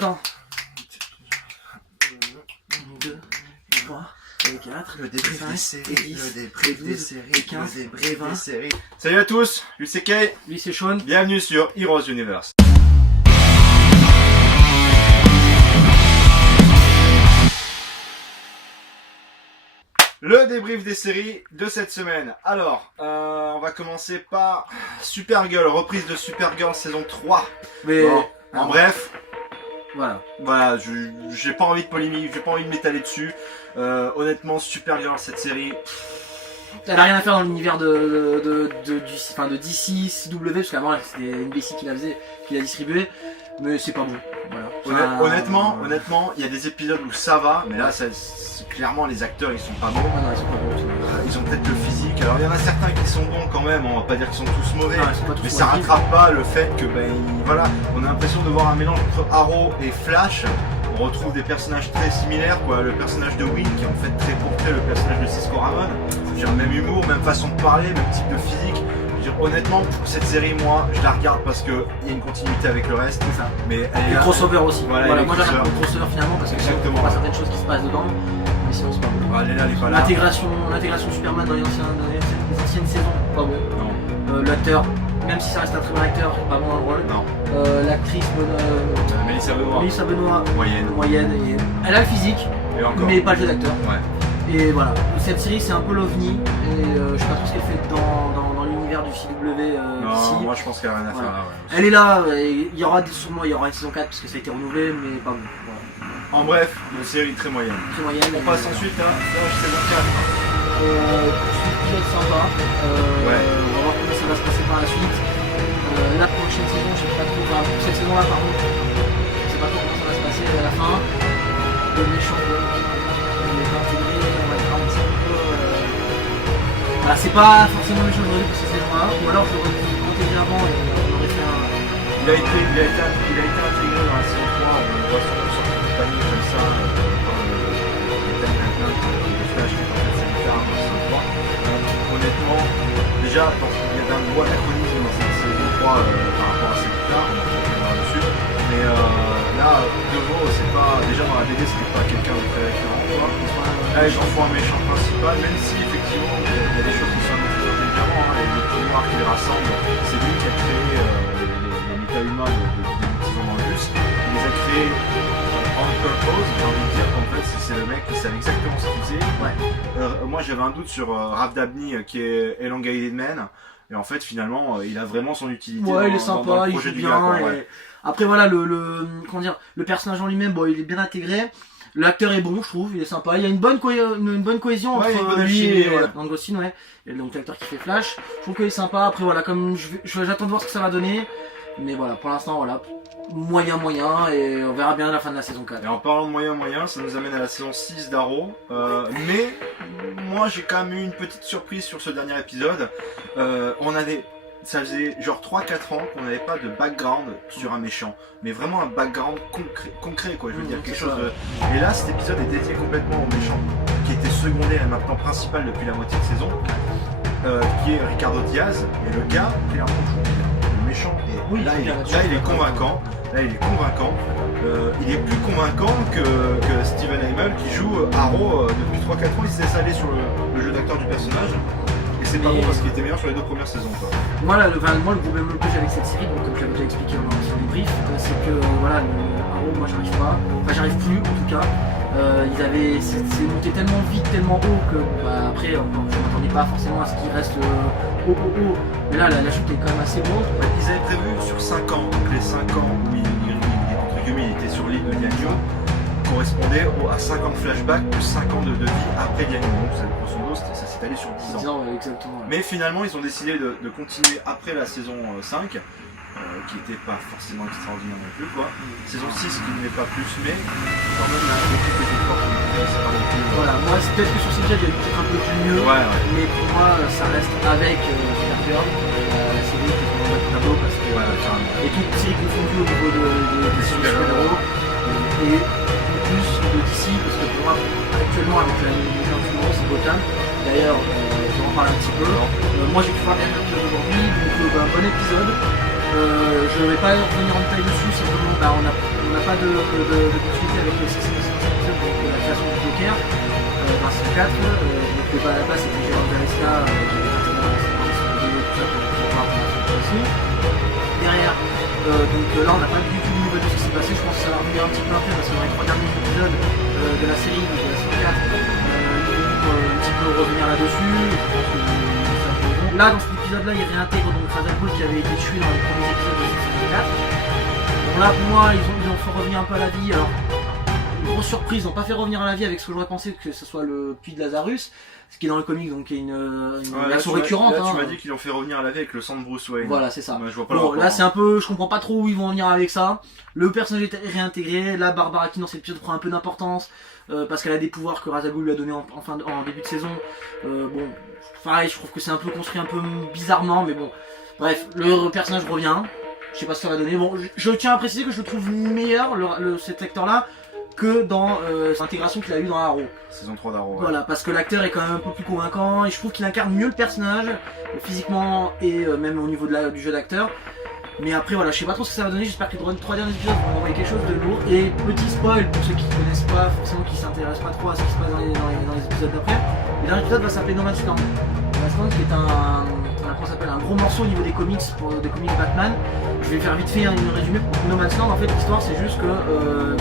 Attends. 2, 3, 4, le débrief des séries, le débrief des séries, 15, le débrief 20. des séries. Salut à tous, lui c'est Kay, lui c'est Sean. bienvenue sur Heroes Universe. Le débrief des séries de cette semaine. Alors, on va commencer par Supergirl, reprise de Supergirl saison 3. Mais Bon, en bref, voilà. j'ai pas envie de polémique, j'ai pas envie de m'étaler dessus. Honnêtement, Supergirl, cette série, Elle a rien à faire dans l'univers de DC, CW, parce qu'avant c'était NBC qui la faisait, qui la distribuait, mais c'est pas bon. Voilà. honnêtement, il y a des épisodes où ça va, mais là, clairement, les acteurs, ils sont pas bons. Ah non, ils sont pas bons du tout. Ils ont peut-être le physique. Alors, il y en a certains qui sont bons quand même. On va pas dire qu'ils sont tous mauvais, Non, ils sont pas tous mais ça mauvais. rattrape pas le fait que, voilà, on a l'impression de voir un mélange entre Arrow et Flash. On retrouve des personnages très similaires, quoi. Le personnage de Wing qui est en fait très porté, le personnage de Cisco Ramon. Même humour, même façon de parler, même type de physique. Honnêtement, cette série, moi, je la regarde parce qu'il y a une continuité avec le reste. C'est ça. Mais Et le crossover aussi. Voilà, Moi j'arrête le crossover finalement parce que Exactement. il y a certaines choses qui se passent dedans, mais sinon c'est pas bon. Elle est là, elle est pas là. L'intégration Superman dans les anciennes saisons, pas bon. Non. L'acteur, même si ça reste un très bon acteur, pas bon dans le rôle. Non. L'actrice Melissa Benoît, moyenne. et elle a le physique, Et encore. mais pas le jeu d'acteur. Ouais. Et voilà, cette série c'est un peu l'ovni, et je sais pas trop ce qu'elle fait dans l'univers du CW. Non, ici. moi je pense qu'il n'y a rien à faire Voilà. là. Ouais. Elle est là, et il y aura sûrement une saison 4 parce que ça a été renouvelé, mais pas bon. Voilà. En bref, une série très moyenne. Très moyenne. On passe ensuite à Flash saison 4. Épisode sympa. Ouais. On va voir comment ça va se passer par la suite. La prochaine saison, je sais pas trop. Enfin, pour cette saison-là, par contre, je sais pas trop comment ça va se passer à la fin. Le méchant, il est pas intégré, on va dire un petit peu. Voilà, c'est pas forcément le méchant que j'aurais vu pour cette saison-là. Ou alors j'aurais dû l'intégrer avant et on aurait fait un. Il a été intégré dans la saison 3. On voit son compagnie comme ça. Dans le timeline de Flash qui est en fait sanitaire dans la saison 3. Honnêtement, déjà, il y avait un gros anachronisme dans cette saison 3 par rapport à Sanitaire. On en reviendra dessus. Mais là, de nouveau, c'est pas. Déjà dans la BD, c'était pas quelqu'un de très référent. Là, ils en font un méchant principal, même si effectivement il y a des choses qui sont annoncées régulièrement. Les petits noirs qui les rassemblent, c'est lui qui a créé les méta-humains de multisons dans le bus. Il les a créés on purpose. J'ai envie de dire qu'en fait, c'est le mec qui savait exactement ce qu'il faisait. Ouais. Moi, j'avais un doute sur Raph Dabney qui est Elongated Man. Et en fait, finalement, il a vraiment son utilité Ouais, il est dans sympa, le il projet joue du bien. gars. Quoi, ouais. Après voilà, le personnage en lui-même, bon, il est bien intégré. L'acteur est bon, je trouve, il est sympa. Il y a une bonne cohésion Ouais, il y a une entre bonne lui alchimie, et ouais. Angostin, ouais. Et donc l'acteur qui fait Flash. Je trouve qu'il est sympa. Après voilà, comme j'attends de voir ce que ça va donner. Mais voilà, pour l'instant, voilà, moyen, et on verra bien à la fin de la saison 4. Et en parlant de moyen, ça nous amène à la saison 6 d'Arrow. Mais moi, j'ai quand même eu une petite surprise sur ce dernier épisode. Ça faisait genre 3-4 ans qu'on n'avait pas de background sur un méchant, mais vraiment un background concret quoi, je veux dire, quelque chose de... Et là, cet épisode est dédié complètement au méchant, qui était secondaire et maintenant principal depuis la moitié de saison, qui est Ricardo Diaz, et le gars, clairement, le méchant, et Oui, là, il il est convaincant. Là, il est convaincant. Il est plus convaincant que Steven Amell qui joue Arrow depuis 3-4 ans. Il s'est installé sur le jeu d'acteur du personnage. Et c'est pas bon parce qu'il était meilleur sur les 2 premières saisons. Quoi. Moi, le problème que j'ai avec cette série, donc, comme j'avais déjà expliqué sur les briefs, c'est que voilà, Arrow, moi j'arrive pas. Enfin, j'arrive plus en tout cas. C'est monté tellement vite, tellement haut que après, je m'attendais pas forcément à ce qu'il reste haut. Mais là, la chute est quand même assez haute. Ils avaient prévu sur 5 ans, donc les 5 ans où entre guillemets, il était sur l'île de Diagno, correspondait à 5 ans de flashback plus 5 ans de vie après Diagno. Donc grosso modo, ça s'est allé sur 10 ans. Exactement. Ouais. Mais finalement, ils ont décidé de continuer après la saison 5. Qui n'était pas forcément extraordinaire non plus quoi. Saison 6 qui ne l'est pas plus, mais quand même l'équipe était forte, c'est pas non plus. Voilà, moi c'est peut-être que sur ces jets il y a peut-être un peu plus mieux, ouais. Mais pour moi ça reste avec Supergirl, la série qui est vraiment le tableau parce que et toutes les séries confondues au niveau des super-héros et plus de DC parce que pour moi actuellement avec la influence c'est Gotham. D'ailleurs je vais en parler un petit peu. Moi j'ai pu voir le dernier épisode aujourd'hui, donc bon épisode. Je vais pas revenir en détail dessus, simplement on n'a pas de continuité avec ce qui s'est passé dans cet épisode, donc la création du Joker dans la saison 4. Donc à la base c'était Jérôme Valencia qui avait intégré dans la saison 2 et tout ça pour voir comment ça se aussi. Derrière, donc là on n'a pas du tout de nouvelles de ce qui s'est passé, je pense que ça va revenir un petit peu après parce que dans les 3 derniers épisodes de la série, de la saison 4, ils vont un petit peu revenir là-dessus. Je pense que ça peut... Là dans cet épisode-là il réintègre donc Ra's al Ghul qui avait été tué dans les premiers épisodes de cette saison 4. Donc là pour moi ils ont fait revenir un peu à la vie. Alors, une grosse surprise, ils n'ont pas fait revenir à la vie avec ce que j'aurais pensé que ce soit le puits de Lazarus, ce qui est dans le comic, donc qui est une version récurrente. Là, tu m'as dit qu'ils l'ont fait revenir à la vie avec le sang de Bruce Wayne. Voilà, c'est ça. Moi, je vois pas bon, là c'est un peu, je comprends pas trop où ils vont en venir avec ça. Le personnage est réintégré, là Barbara Keane dans cet épisode prend un peu d'importance, parce qu'elle a des pouvoirs que Ra's al Ghul lui a donné en début de saison. Bon, pareil, je trouve que c'est un peu construit un peu bizarrement, mais bon. Bref, le personnage revient, je sais pas ce que ça va donner. Bon, je tiens à préciser que je le trouve meilleur, cet acteur-là, que dans l'intégration qu'il a eu dans Arrow. Saison 3 d'Arrow. Ouais. Voilà, parce que l'acteur est quand même un peu plus convaincant et je trouve qu'il incarne mieux le personnage, physiquement et même au niveau du jeu d'acteur. Mais après voilà, je sais pas trop ce que ça va donner, j'espère que les 3 derniers épisodes vont envoyer quelque chose de lourd. Et petit spoil pour ceux qui ne connaissent pas, forcément qui s'intéressent pas trop à ce qui se passe dans les épisodes d'après, le dernier épisode va s'appeler No Man's Land. No Man's Land qui est un gros morceau au niveau des comics, pour des comics Batman. Je vais faire vite fait un résumé pour No Man's Land. En fait l'histoire c'est juste que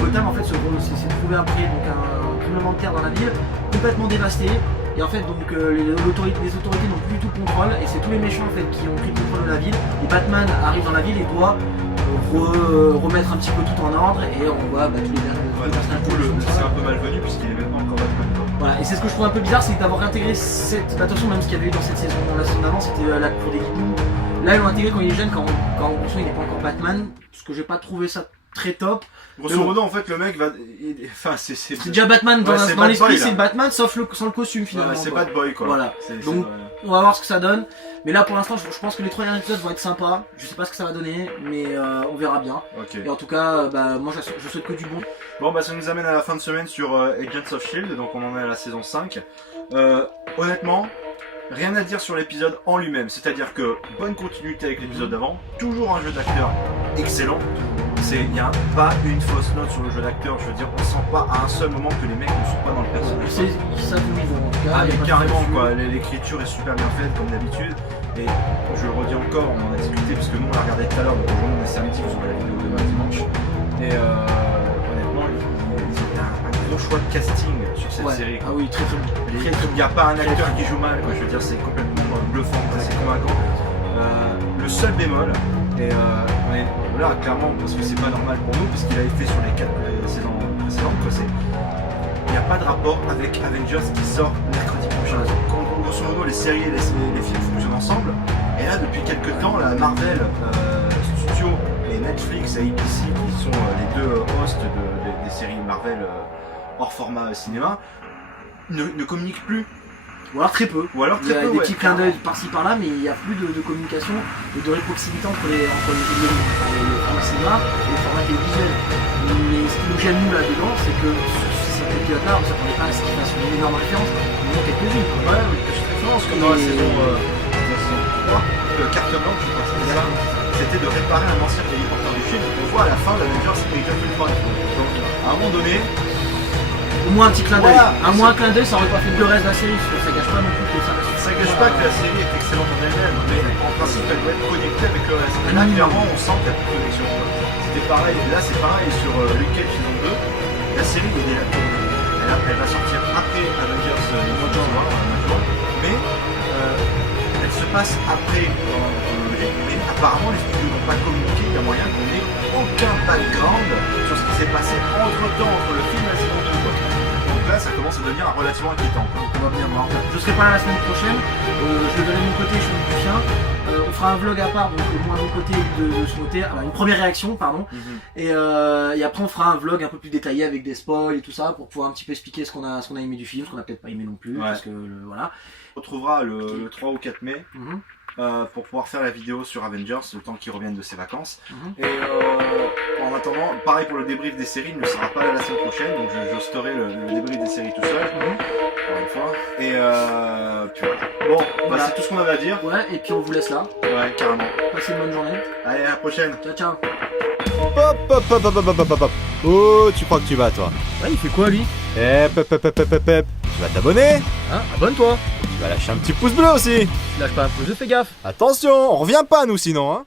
Gotham en fait s'est trouvé après donc un tremblement de terre dans la ville, complètement dévasté. Et en fait donc les autorités n'ont plus du tout le contrôle et c'est tous les méchants en fait qui ont pris le contrôle de la ville. Et Batman arrive dans la ville et doit remettre un petit peu tout en ordre et on voit tous les personnages. C'est un peu malvenu puisqu'il est même pas encore Batman. Voilà, et c'est ce que je trouve un peu bizarre, c'est d'avoir intégré attention, même ce qu'il y avait eu dans cette saison, la saison d'avant, c'était la cour des hiboux. Là, ils l'ont intégré quand il est jeune, quand il n'est pas encore Batman, parce que j'ai pas trouvé ça très top. Grosso modo, en fait, le mec va. Enfin, c'est déjà Batman dans l'esprit, c'est Batman, sauf sans le costume finalement. C'est Bad Boy quoi. Voilà. Donc, on va voir ce que ça donne. Mais là, pour l'instant, je pense que les 3 derniers épisodes vont être sympas. Je sais pas ce que ça va donner, mais on verra bien. Okay. Et en tout cas, moi, je souhaite que du bon. Bon, ça nous amène à la fin de semaine sur Agents of Shield, donc on en est à la saison 5. Honnêtement, rien à dire sur l'épisode en lui-même, c'est-à-dire que bonne continuité avec l'épisode d'avant, toujours un jeu d'acteur excellent. Il n'y a pas une fausse note sur le jeu d'acteur, je veux dire, on sent pas à un seul moment que les mecs ne sont pas dans le personnage. Ils savent où ils vont en tout cas. Ah mais carrément quoi, l'écriture est super bien faite comme d'habitude. Et je le redis encore, on en a discuté parce que nous on l'a regardé tout à l'heure, donc aujourd'hui on est samedi, vous aurez la vidéo demain dimanche. Et honnêtement, ils ont un gros choix de casting sur cette série. Ah oui, très très bien. Il n'y a pas un acteur qui joue mal, quoi. Je veux dire, c'est complètement bluffant, c'est convaincant. Le seul bémol, et on est là clairement parce que c'est pas normal pour nous, parce qu'il a été sur les 4 saisons précédentes, il n'y a pas de rapport avec Avengers qui sort mercredi prochain. Grosso modo, les séries et les films fonctionnent ensemble. Et là, depuis quelques temps, la Marvel Studios et Netflix et ABC, qui sont les deux hosts des séries Marvel hors format cinéma, ne communiquent plus. Ou alors très peu. Ou alors très peu, des petits clins d'œil par-ci par-là, mais il n'y a plus de communication et de proximité entre les formats cinéma et les formats télévisuels. Mais ce qui nous gêne nous là-dedans, c'est que sur cet épisode-là, on ne s'attendait pas à ce qu'il fasse une énorme référence, mais non quelques-unes. Ouais, oui, petite référence, comme dans la saison 3, carte blanche, je crois que c'était ça. C'était de réparer un ancien téléporteur du film qu'on voit à la fin d'Avengers Age of Ultron. Donc, à un moment donné, au moins un petit clin d'œil. Un moins un clin d'œil, ça aurait pas fait le reste de la série, parce que ça gâche pas non plus que ça reste. Ça gâche pas que la série est excellente en elle-même, mais en principe elle doit être connectée avec le reste. Et là, clairement, on sent qu'il y a plus de connexion. C'était pareil, là c'est pareil sur Luke Cage saison 2. La série est déjà tournée. Elle va sortir après Avengers mais elle se passe après dans le logique, mais apparemment les studios n'ont pas communiqué, il y a moyen qu'on n'ait aucun background sur ce qui s'est passé entre temps, entre le film et la saison 2. Donc là ça commence à devenir relativement inquiétant. On va bien voir. Je serai pas là la semaine prochaine, je le verrai de mon côté, je suis du chien. On fera un vlog à part, donc moi de mon côté de son côté, alors une première réaction, pardon. Et après on fera un vlog un peu plus détaillé avec des spoils et tout ça pour pouvoir un petit peu expliquer ce qu'on a aimé du film, ce qu'on a peut-être pas aimé non plus, parce que voilà. On retrouvera le 3 ou 4 mai pour pouvoir faire la vidéo sur Avengers le temps qu'il revienne de ses vacances. Mhm. Et en attendant, pareil pour le débrief des séries, il ne sera pas là la semaine prochaine, donc je hosterai le débrief des séries tout seul, encore une fois. Et puis voilà. Bon, bah, Voilà. c'est tout ce qu'on avait à dire. Ouais, et puis on vous laisse là. Ouais, carrément. Passez une bonne journée. Allez, à la prochaine. Ciao, ciao. Hop, hop, hop, hop, hop, hop, hop, hop. Oh, tu crois que tu vas, toi? Ouais, il fait quoi lui? Hop, hop, hop, hop, hop, hop. Tu vas t'abonner? Hein, abonne-toi. Tu vas lâcher un petit pouce bleu aussi. Tu lâches pas un pouce, fais gaffe. Attention, on revient pas, nous, sinon, hein.